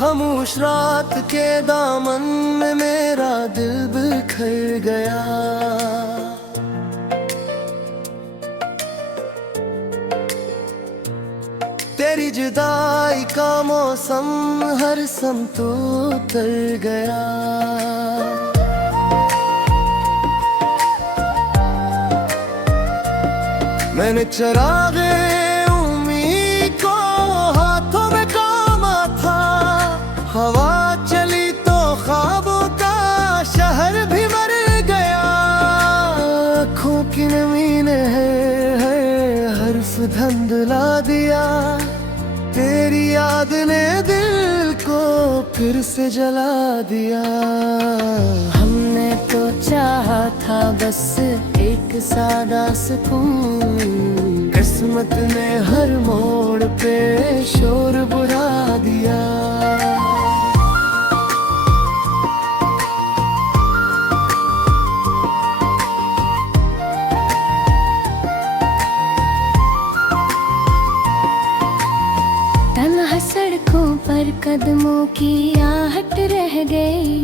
खामोश रात के दामन में मेरा दिल बिखर गया। तेरी जुदाई का मौसम हर समतू उतर गया। मैंने चरागे उम्मीद को हाथों में थामा था। हवा चली तो ख्वाबों का शहर भी मर गया। आँखों की नमी ने हर्फ धुंधला दिया। तेरी याद ने दिल को फिर से जला दिया। हमने तो चाहा था बस एक सादा सुकून, किस्मत ने हर मोड़ पे शोर बुला दिया। तन्हा सड़कों पर कदमों की आहट रह गई।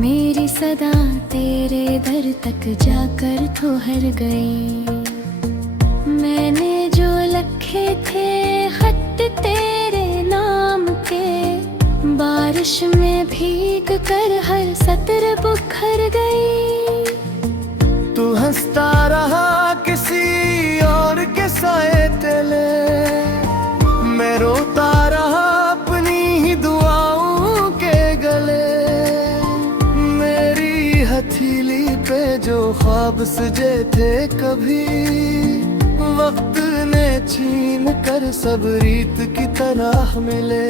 मेरी सदा तेरे दर तक जाकर ठोहर गई। मैंने जो लिखे थे खत तेरे नाम के, बारिश में भीग कर हर सतर बुखर गई। तू हंसता रहा किसी और के साए तले, मैं रोता रहा अपनी ही दुआओं के गले। मेरी हथेली पे जो ख्वाब सजे थे कभी, वक्त ने छीन कर सब रीत की तरह मिले।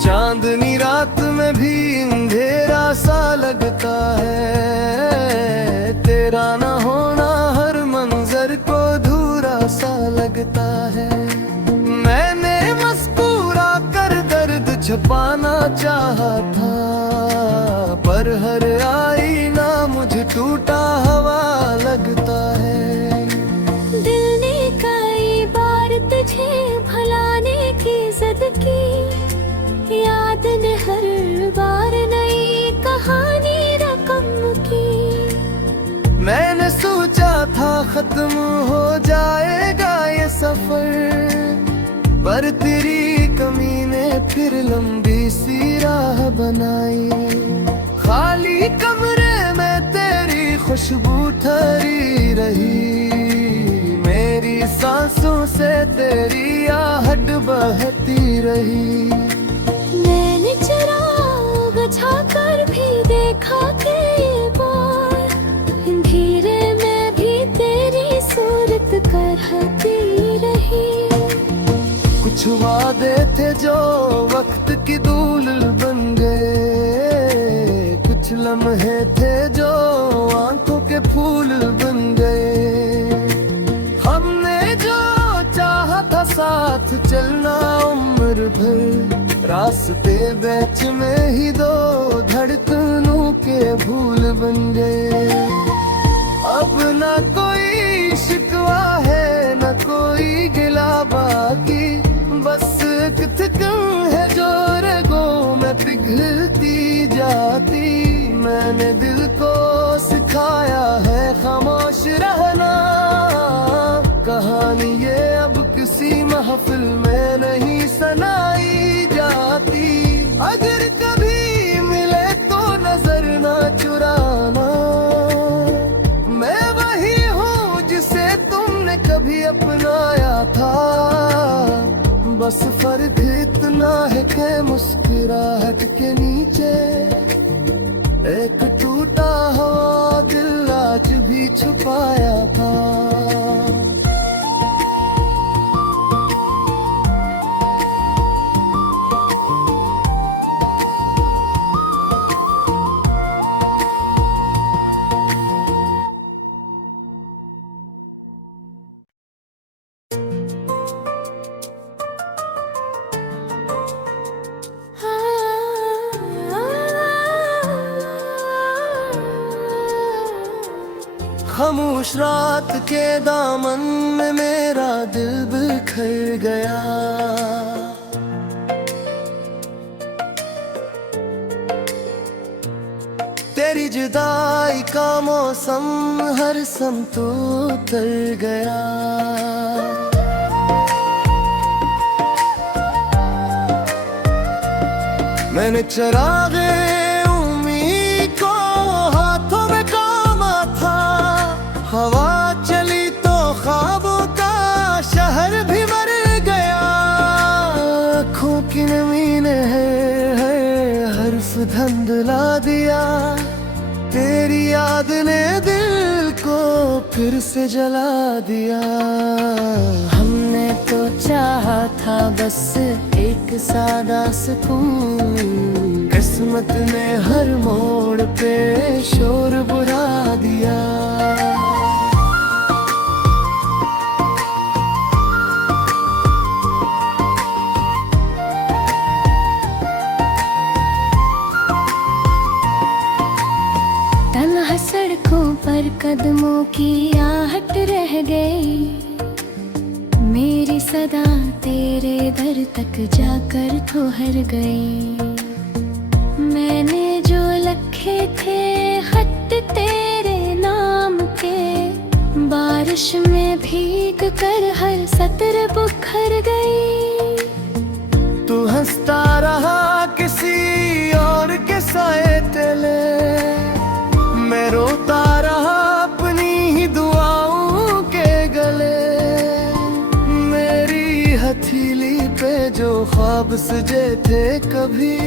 चांदनी रात में भी अंधेरा सा लगता है। तेरा न होना हर मंजर को अधूरा सा लगता है। मैंने मुस्कुरा कर दर्द छुपाना चाहा था, पर हर आईना मुझे टूटा हवा लगता है। दिल ने कई बार तुझे भुलाने की जिद की, याद ने हर बार नई कहानी रकम की। मैंने सोचा था खत्म हो जाएगा ये सफर, पर तेरी कमी ने फिर लंबी सी राह बनाई। खाली कमरे में तेरी खुशबू ठहरी रही। मेरी सांसों से तेरी आहट बहती रही। मैंने चिराग बुझाकर भी देखा कई बार, धीरे में भी तेरी सूरत करती रही। कुछ वादे थे जो वक्त की धूल बन गए, कुछ लम्हे थे जो आंखों के फूल बन गए। हमने जो चाहा था साथ चलना उम्र भर, रास्ते बीच में ही दो धड़कनों के भूल बन गए। अब न कोई शिकवा है न कोई गिला बाकी, बस एक थकन है जो रगों में पिघलती जाती। मैंने दिल को सिखाया है खामोश रहना, कहानी ये अब किसी महफिल में नहीं सुनाई जाती। अगर कभी मिले तो नजर ना चुराना, मैं वही हूँ जिसे तुमने कभी अपनाया था। बस फर्क इतना है कि मुस्कुराहट के नीचे एक टूटा हुआ दिल आज भी छुपाया था। खामोश रात के दामन में मेरा दिल बिखर गया। तेरी जुदाई का मौसम हर सम तू उतर गया। मैंने चरागे उम्मीद को हाथों में कामा था, हवा चली तो ख्वाबों का शहर भी मर गया। आँखों की नमी ने हर्फ धुंधला दिया, तेरी याद ने दिल को फिर से जला दिया। हमने तो चाहा था बस एक सादा सुकून, किस्मत ने हर मोड़ पे शोर बुला दिया। तन्हा सड़कों पर कदमों की आहट रह गई, मेरी सदा तेरे दर तक जाकर ठोहर गई। मैंने जो लिखे थे खत तेरे नाम के, बारिश में भीग कर हर सतर बुखर गई। तू हंसता रहा किसी और के साए तले, मैं रोता रहा अपनी ही दुआओं के गले। मेरी हथेली पे जो ख्वाब सजे थे कभी,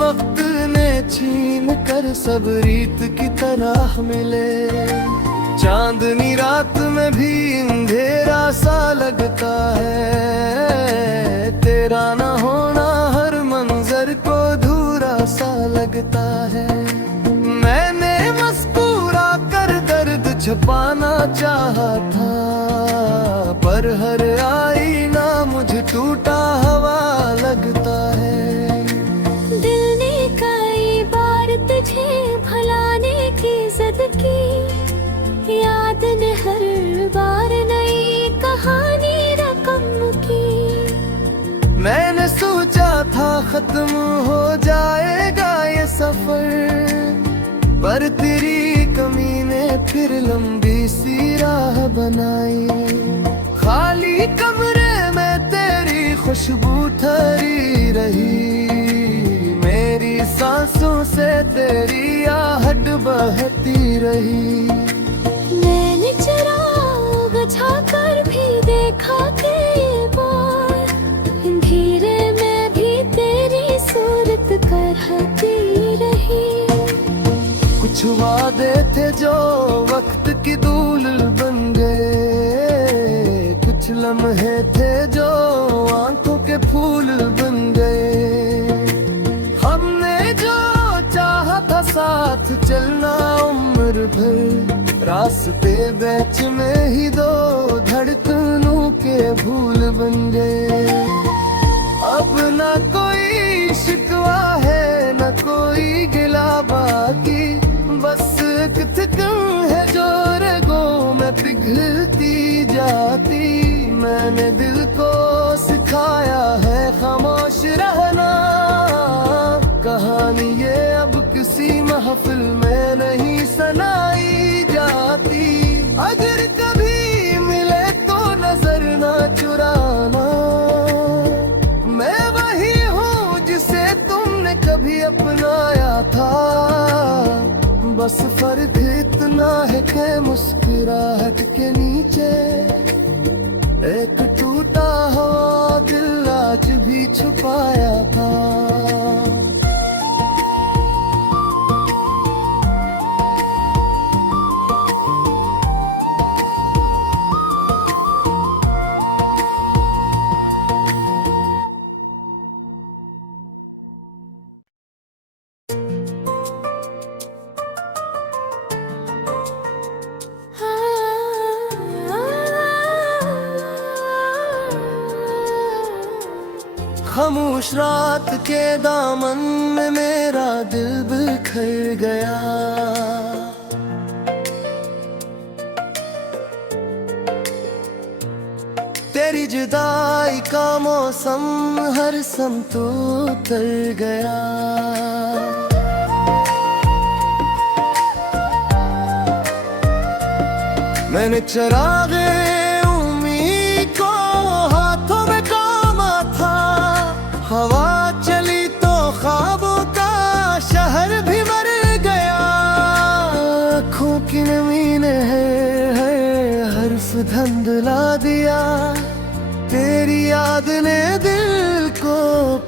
वक्त ने छीन कर सब रीत की तरह मिले। चांदनी रात में भी अंधेरा सा लगता है, तेरा न होना हर मंजर को अधूरा सा लगता है। मैंने मुस्कुरा कर दर्द छुपाना चाहा था, पर हर आईना मुझे टूटा हवा लगता है। दिल ने कई बार तुझे भुलाने की जिद की, याद ने हर बार नई कहानी रकम की। मैंने सोचा था खत्म हो जाएगा ये सफर, पर तेरी कमी ने फिर लंबी सी राह बनाई। खाली कमरे में तेरी खुशबू ठहरी रही, मेरी सांसों से तेरी आहट बहती रही। मैंने चिराग बुझाकर भी देखा कई बार, धीरे में भी तेरी सूरत करहती रही। कुछ वादे थे जो वक्त की धूल बन गए, कुछ लम्हे थे जो आंखों के फूल बन गए। हमने जो चाहा था साथ चलना उम्र भर, रास्ते बीच में ही दो धड़कनों के भूल बन गए। अब ना कोई शिकवा है न कोई गिला बाकी, बस एक थकन है जो रगों में पिघलती जाती। मैंने दिल को सिखाया है खामोश रहना, कहानी ये अब किसी महफिल में नहीं सुनाई जाती। अगर कभी मिले तो नजर ना चुराना, मैं वही हूँ जिसे तुमने कभी अपनाया था। बस फर्क इतना है कि मुस्कुराहट के नीचे एक टूटा हुआ दिल आज भी छुपाया था। खामोश रात के दामन में मेरा दिल बिखर गया। तेरी जुदाई का मौसम हर सम तू उतर गया। मैंने चरागे उम्मीद को हाथों में कामा था। हवा चली तो ख्वाबों का शहर भी मर गया। आँखों की नमी ने है हर्फ धुंधला दिया। तेरी याद ने दिल को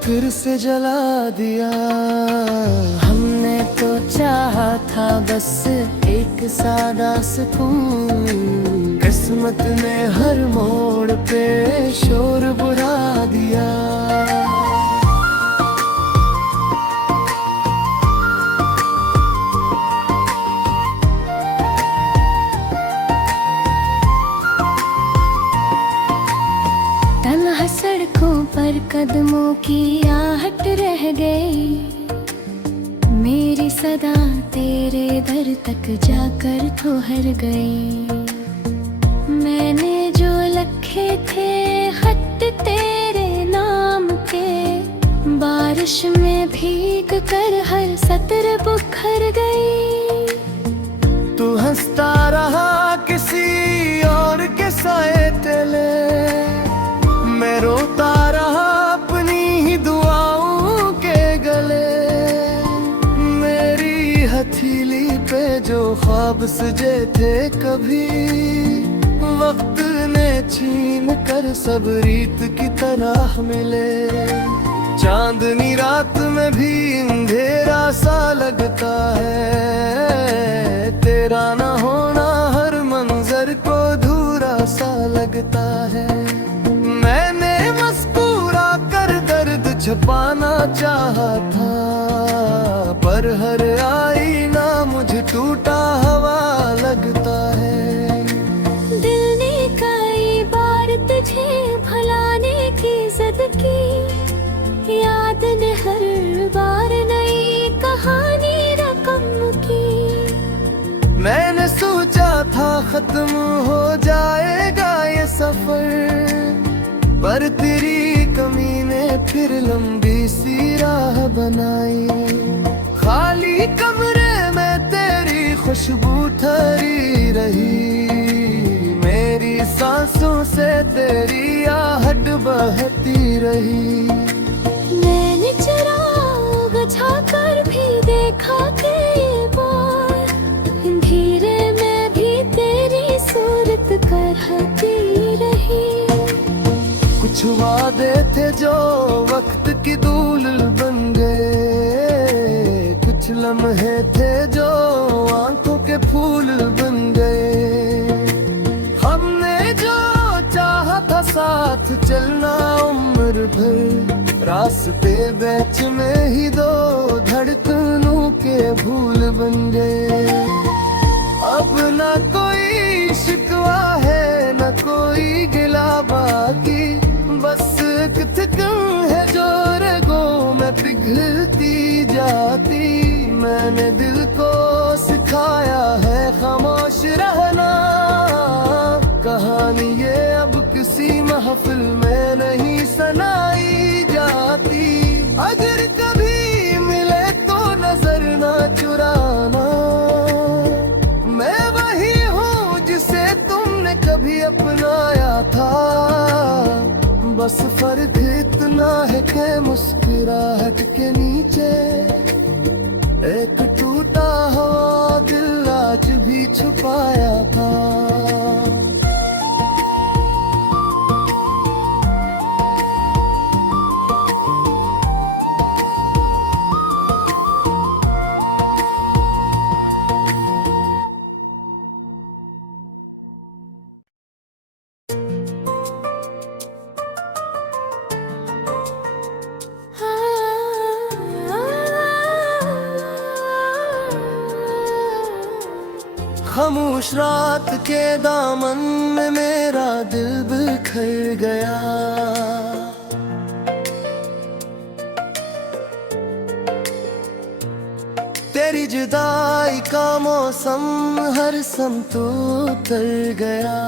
फिर से जला दिया। हमने तो चाहा था बस एक सादा सुकून, किस्मत ने हर मोड़ पे शोर बुला दिया। तन्हा सड़कों पर कदमों की आहट रह गई। मेरी सदा तेरे दर तक जाकर ठहर गई। मैंने जो लिखे थे खत तेरे नाम के, बारिश में भीग कर हर सतर बुखर गई। तू हंसता रहा किसी और के साए तले, मैं रोता रहा अपनी ही दुआओं के गले। मेरी हथेली पे जो ख्वाब सजे थे कभी, वक्त ने छीन कर सब रीत की तरह मिले। चांदनी रात में भी अंधेरा सा लगता है, तेरा ना होना हर मंजर को अधूरा सा लगता है। मैंने मुस्कुरा कर दर्द छुपाना चाहा था, पर हर आईना मुझे टूटा हवा लगता है। दिल ने कई बार तुझे भुलाने की जिद की, याद ने हर बार नई कहानी रकम की। मैंने सोचा था खत्म हो जाएगा ये सफर, पर तेरी कमी ने फिर लंबी सी राह बनाई। खाली कमरे में तेरी खुशबू ठहरी रही, मेरी सांसों से तेरी आहट बहती रही। मैंने चिराग बुझाकर भी देखा कई बार, अंधेरे में भी तेरी सूरत करहती रही। कुछ वादे थे जो वक्त की धूल बन गए, कुछ लम्हे थे जो आंखों के फूल बन गए। हमने जो चाहा था साथ चलना उम्र भर, रास्ते बीच में ही दो धड़कनों के भूल बन गए। अब ना कोई शिकवा है ना कोई गिला बाकी, बस एक थकन है जो रगों में पिघलती जाती। मैंने दिल को सिखाया है खामोश रहना, कहानी ये अब किसी महफिल में नहीं सुनाई जाती। अगर कभी मिले तो नजर ना चुराना, मैं वही हूँ जिसे तुमने कभी अपनाया था। बस फर्क इतना है कि मुस्कुराहट के नीचे एक टूटा हुआ दिल आज भी छुपाया था। खामोश रात के दामन में मेरा दिल बिखर गया। तेरी जुदाई का मौसम हर समतो उतर गया।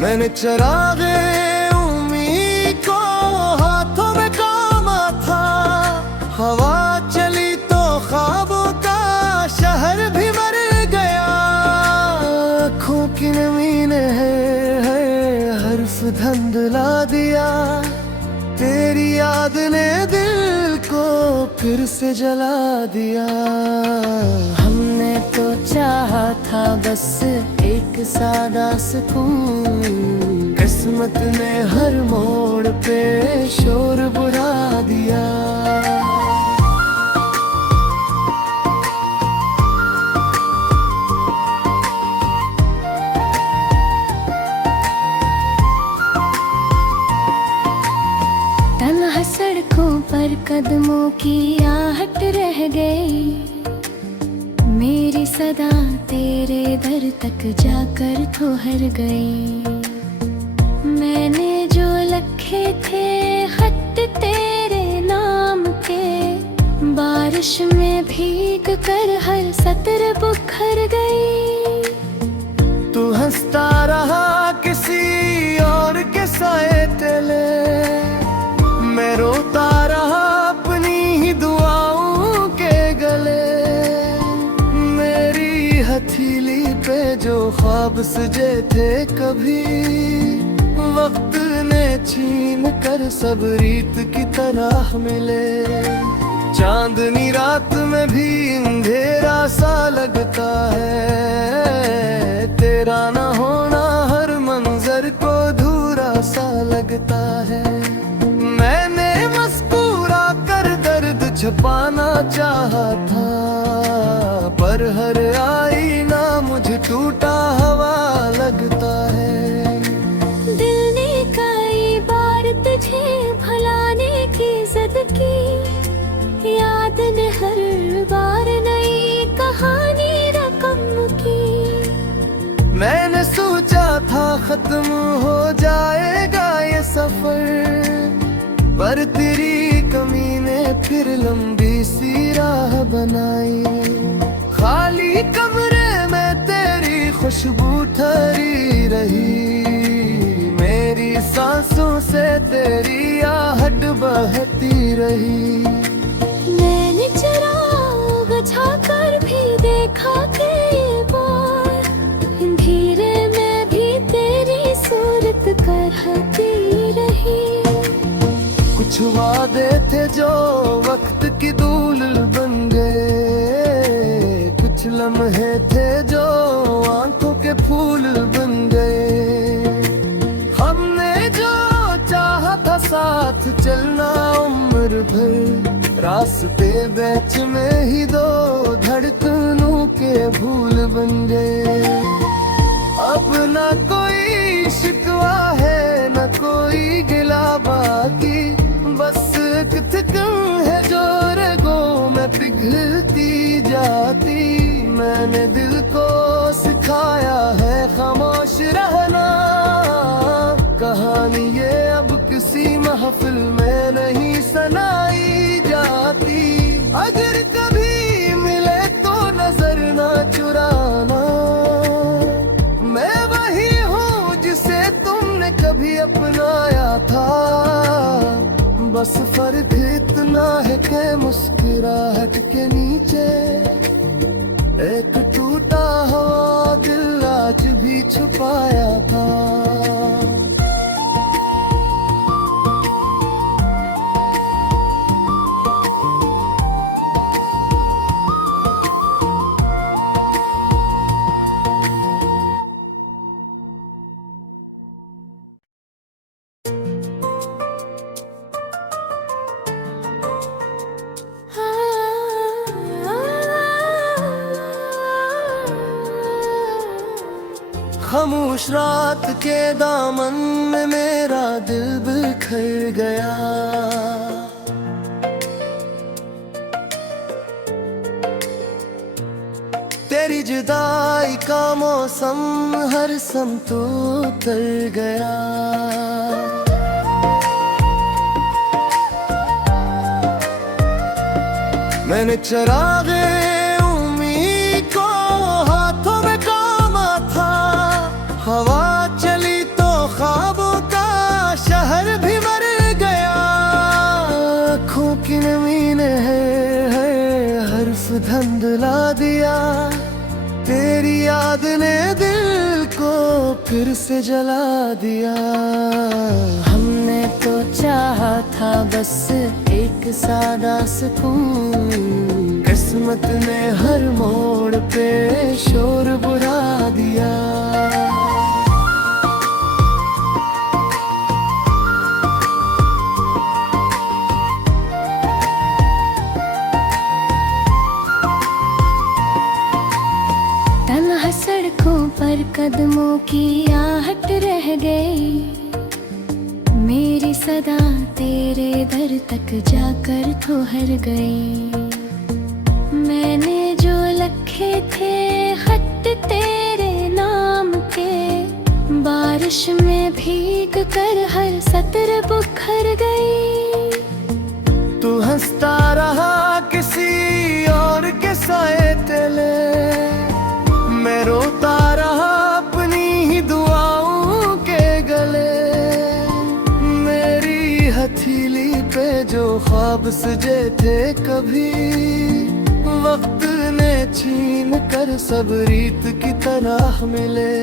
मैंने चरागे उम्मीद को हाथों में कामा था। हवा चली तो धुंधला दिया, तेरी याद ने दिल को फिर से जला दिया। हमने तो चाहा था बस एक सादा सुकून, किस्मत ने हर मोड़ पे शोर बुला दिया। तन्हा सड़कों पर कदमों की आहट रह गई, मेरी सदा तेरे दर तक जाकर ठोहर गई। मैंने जो लिखे थे खत तेरे नाम के, बारिश में भीग कर हर सतर बुखर गई। तू हंसता रहा किसी और के साए तले, मैं रोता रहा अपनी ही दुआओं के गले। मेरी हथेली पे जो ख्वाब सजे थे कभी, वक्त ने छीन कर सब रीत की तरह मिले। चांदनी रात में भी अंधेरा सा लगता है, तेरा ना होना हर मंजर को धूरा सा लगता है। मैंने मुस्कुरा कर दर्द छुपाना चाहा था, पर हर आईना मुझे टूटा हुआ लगता है। दिल ने कई बार तुझे भुलाने की जिद की, याद ने हर बार नई कहानी रकम की। मैंने सोचा था खत्म हो जाएगा ये सफर, पर तेरी कमी ने फिर लंबी सी राह बनाई। खाली कमरे में तेरी खुशबू ठहरी रही, मेरी सांसों से तेरी आहट बहती रही। मैंने चिराग बुझाकर भी देखा कई बार, धीरे में भी तेरी सूरत करहती रही। कुछ वादे थे जो वक्त की धूल बन गए, कुछ लम्हे थे जो आंखों के फूल बन गए। हमने जो चाहा था साथ चलना उम्र भर, रास्ते बीच में ही दो धड़कनों के भूल बन गए। अब ना कोई शिकवा है न कोई गिला बाकी, बस एक थकन है जो रगों में पिघलती जाती। मैंने दिल को सिखाया है खामोश रहना, कहानी ये अब किसी महफिल में नहीं सुनाई जाती। अगर कभी मिले तो नजर ना चुराना, मैं वही हूँ जिसे तुमने कभी अपनाया था। बस फर्क इतना है कि मुस्कुराहट के नीचे एक टूटा हुआ दिल आज भी छुपाया था। खामोश रात के दामन में मेरा दिल बिखर गया। तेरी जुदाई का मौसम हर समतू उतर गया। मैंने चरागे उम्मीद को हाथों में कामा था, हवा चली तो ख्वाबों का शहर भी मर गया। आँखों की नमी ने हर्फ धुंधला दिया, तेरी याद ने दिल को फिर फिर से जला दिया। हमने तो चाहा था बस एक सादा सुकून, किस्मत ने हर मोड़ पे शोर बुला दिया। तन्हा सड़कों पर कदमों की आहट रह गई, मेरी सदा तेरे दर तक जाकर ठोहर गई। मैंने जो लिखे थे खत तेरे नाम के, बारिश में भीग कर हर सतर बुखर गई। तू हंसता रहा किसी और के साए तले, मैं रोता रहा अपनी ही दुआओं के गले। मेरी हथेली पे जो ख्वाब सजे थे कभी, वक्त ने छीन कर सब रीत की तरह मिले।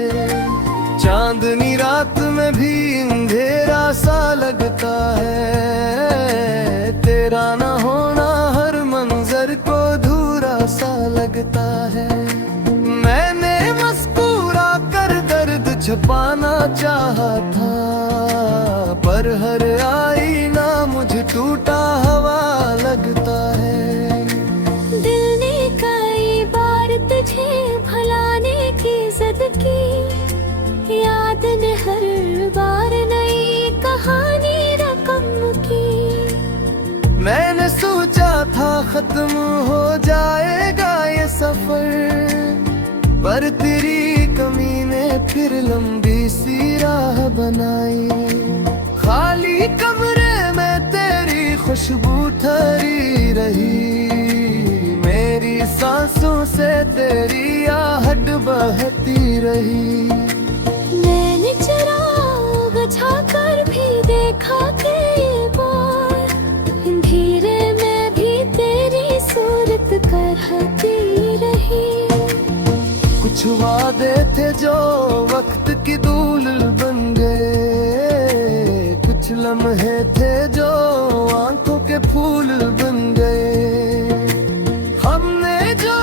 चांदनी रात में भी अंधेरा सा लगता है, तेरा ना होना हर मंजर को अधूरा सा लगता है। मैंने मुस्कुरा कर दर्द छुपाना चाहा था, पर हर आईना मुझे टूटा हवा लगता है। दिल ने कई बार तुझे भुलाने की जिद की, याद ने हर बार नई कहानी रकम की। मैंने सोचा था खत्म हो जाएगा ये सफर, पर तेरी कमी ने फिर लंबी सी राह बनाई। खाली कमरे में तेरी खुशबू ठहरी रही, मेरी सांसों से तेरी आहट बहती रही। मैंने चिराग बुझाकर भी देखा कई बार, धीरे में भी तेरी सूरत करहती रही। कुछ वादे थे जो वक्त की धूल बन गए, कुछ लम्हे थे जो आंखों के फूल बन गए। हमने जो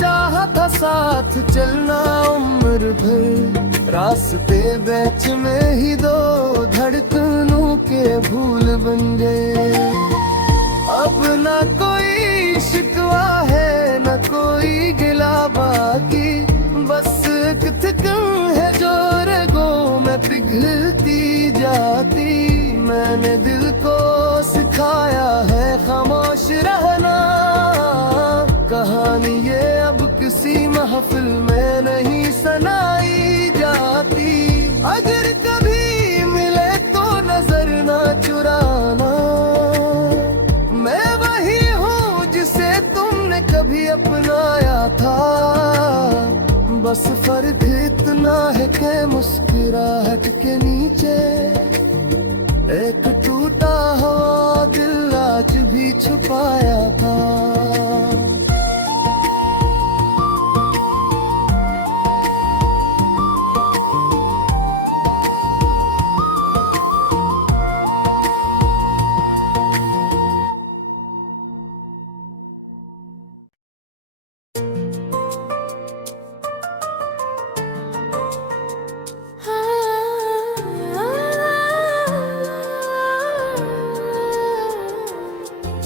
चाहा था साथ चलना उम्र भर, रास्ते बीच में ही दो धड़कनों के भूल बन गए। अब ना कोई शिकवा है न कोई गिला बाकी, बस एक थकन है जो रगों में पिघलती जाती। मैंने दिल को सिखाया है खामोश रहना, कहानी ये अब किसी महफिल में नहीं सुनाई जाती। अगर कभी मिले तो नजर ना चुराना, मैं वही हूँ जिसे तुमने कभी अपनाया था। बस फर्क इतना है कि मुस्कुराहट के नीचे एक टूटा हुआ दिल आज भी छुपाया था।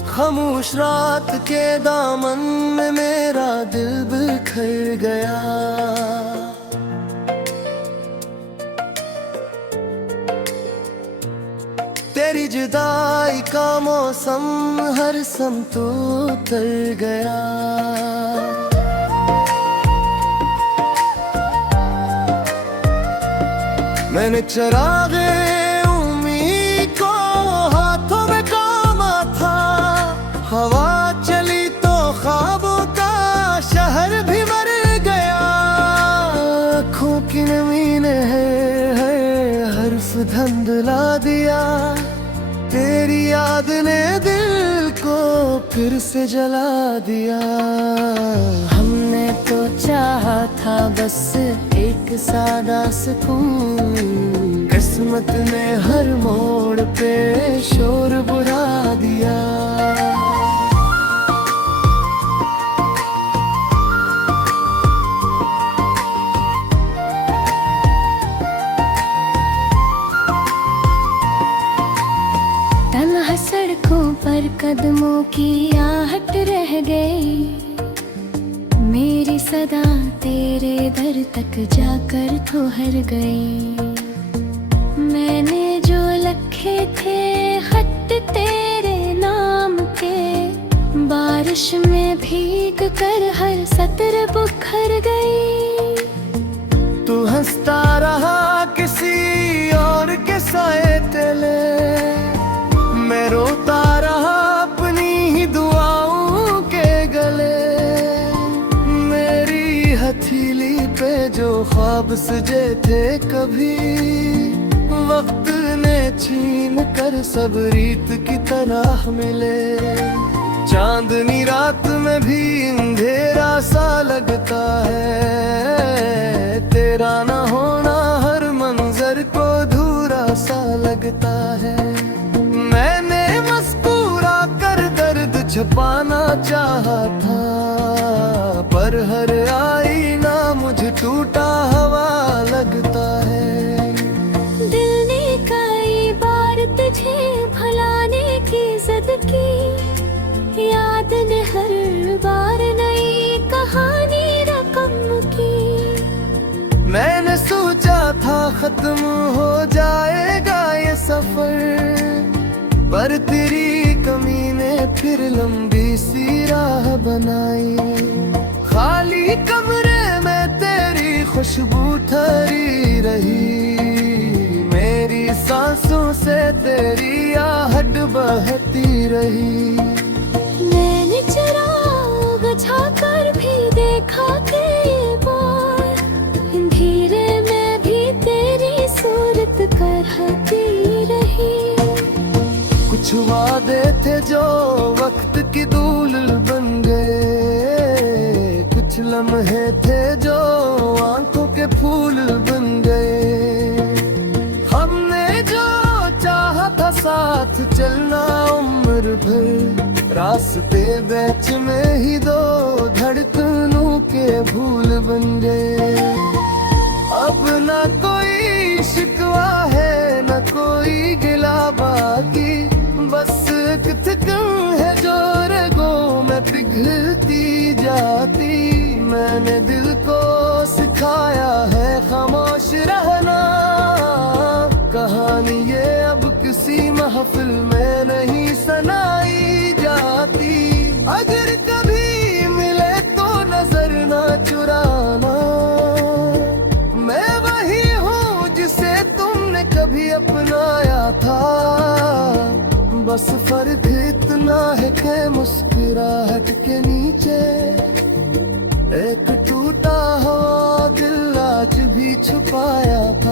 खामोश रात के दामन में मेरा दिल बिखर गया। तेरी जुदाई का मौसम हर समतू उतर गया। मैंने चरागे उम्मीद को हाथों में कामा था, हवा चली तो ख्वाबों का शहर भी मर गया। आँखों की नमी ने हर्फ धुंधला दिया, तेरी याद ने दिल को फिर से जला दिया। हमने तो चाहा था था बस एक सादा सुकून। किस्मत ने हर मोड़ पे शोर बुला दिया। तन्हा सड़कों पर कदमों की आहट रह गई, मेरी सदा तेरे दर तक जाकर ठोहर गई। मैंने जो लिखे थे खत तेरे नाम के, बारिश में भीग कर हर सतर बुखर गई। तू हंसता रहा किसी और के साए तले, मैं रोता रहा अपनी ही दुआओं के गले। मेरी हथेली पे जो ख्वाब सजे थे कभी, वक्त ने छीन कर सब रीत की तरह मिले। चांदनी रात में भी अंधेरा सा लगता है, तेरा न होना हर मंजर को अधूरा सा लगता है। मैंने मुस्कुरा कर दर्द छुपाना चाहा था, पर हर आईना मुझे टूटा हुआ लगता है। दिल ने कई बार तुझे भुलाने की जिद की, याद ने हर बार नई कहानी रकम की। मैंने सोचा था खत्म हो जाएगा ये सफर, पर तेरी कमी ने फिर लंबी सी राह बनाई। खाली कमरे में तेरी खुशबू ठहरी रही, मेरी सांसों से तेरी आहट बहती रही। मैंने चिराग बुझाकर भी देखा कई बार, अंधेरे में भी तेरी सूरत करहती रही। कुछ वादे थे जो वक्त की धूल बन गए, कुछ लम्हे थे जो आंखों के फूल बन गए। हमने जो चाहा था साथ चलना उम्र भर, रास्ते बीच में ही दो धड़कनों के भूल बन गए। अब न कोई शिकवा है न कोई गिला बाकी, बस एक थकन है जो रगों में पिघलती जाती। मैंने दिल को सिखाया है खामोश रहना, कहानी ये अब किसी महफिल में नहीं सुनाई जाती। अगर कभी मिले तो नजर ना चुराना, मैं वही हूँ जिसे तुमने कभी अपनाया था। बस फर्क इतना है कि मुस्कुराहट के नीचे एक टूटा हुआ दिल आज भी छुपाया था।